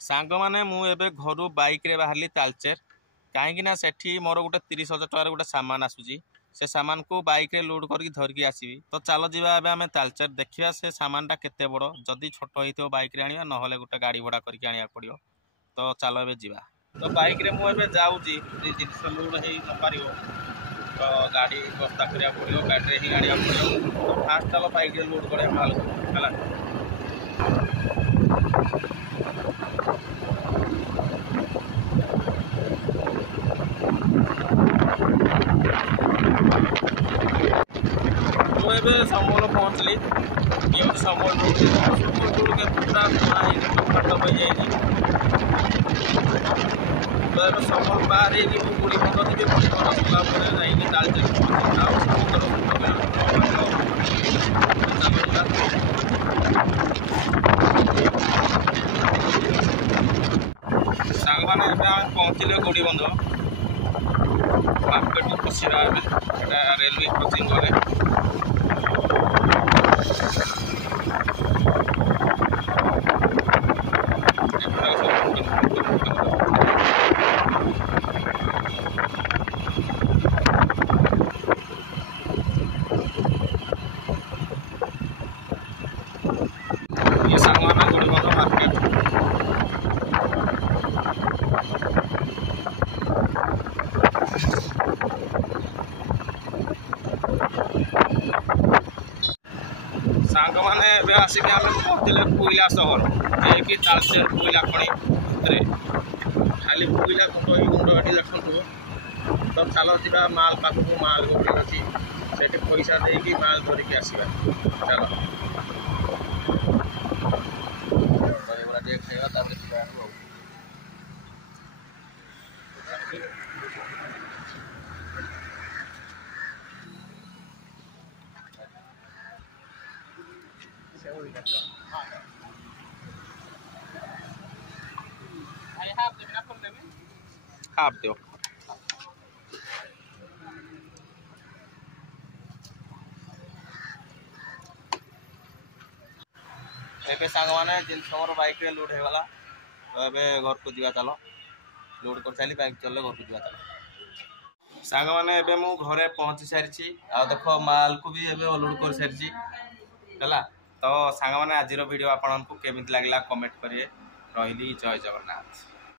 सांग माने मु एबे घरु बाइक रे बाहरली तालचेर कहीं ना सेठी मोर गोटे 30,000 टकर गोटे सामान आसूची से सामान को बाइक रे लोड करके धरकी आसबि तो चलो जीवा एबे आमे तालचेर देखिया से सामानटा केते बड़ जदि छोट होइतो बाइक रे आनिया नहले गोटे गाड़ी भड़ा करके आनिया पड़ियो तो चलो एबे जीवा तो बाइक रे मु एबे जाउची जिनिस लोड हेई न पारियो तो गाड़ी व्यवस्था करिया पड़ियो गाड़ी रे ही आनिया पड़ियो तो फास्ट चलो बाइक रे लोड करे माल हला समूल पहुँचली ये समूल के पूरा खंड हो जाए तो समूल बाहर गुड़ी बंद थी गुड़ी बंद गला नहीं तालचेर सांग मैंने पहुँचले गुड़ी बंद मार्केट पशिरा रेलवे क्रॉसिंग गले ये सांगवाना गुड़बंद मार्केट सांग मैंने आसिक पहुँचले कोईला सहर जे तालचेर कोईला खଣି भितर खाली कोईला गुंड ही गुंड ये देखु तो चलो जा माल पाखक माल गोटे अच्छी से पैसा देकी माल धरिकी आसवा चलो खाଇବା हाफ दियो एबे सांग माने जिनस मोर बाइक रे लोड हेगला तो एबे घर को जीवा चलो लोड कर सारी बाइक चलले घर को जीवा चलो सांग माने एबे मु घरे पहुंची सारिछि आ देखो माल को भी एबे लोड कर सारिछि हला तो सांग माने आज वीडियो आपन को केमित लागला कमेंट करिए रहिली जय जगन्नाथ।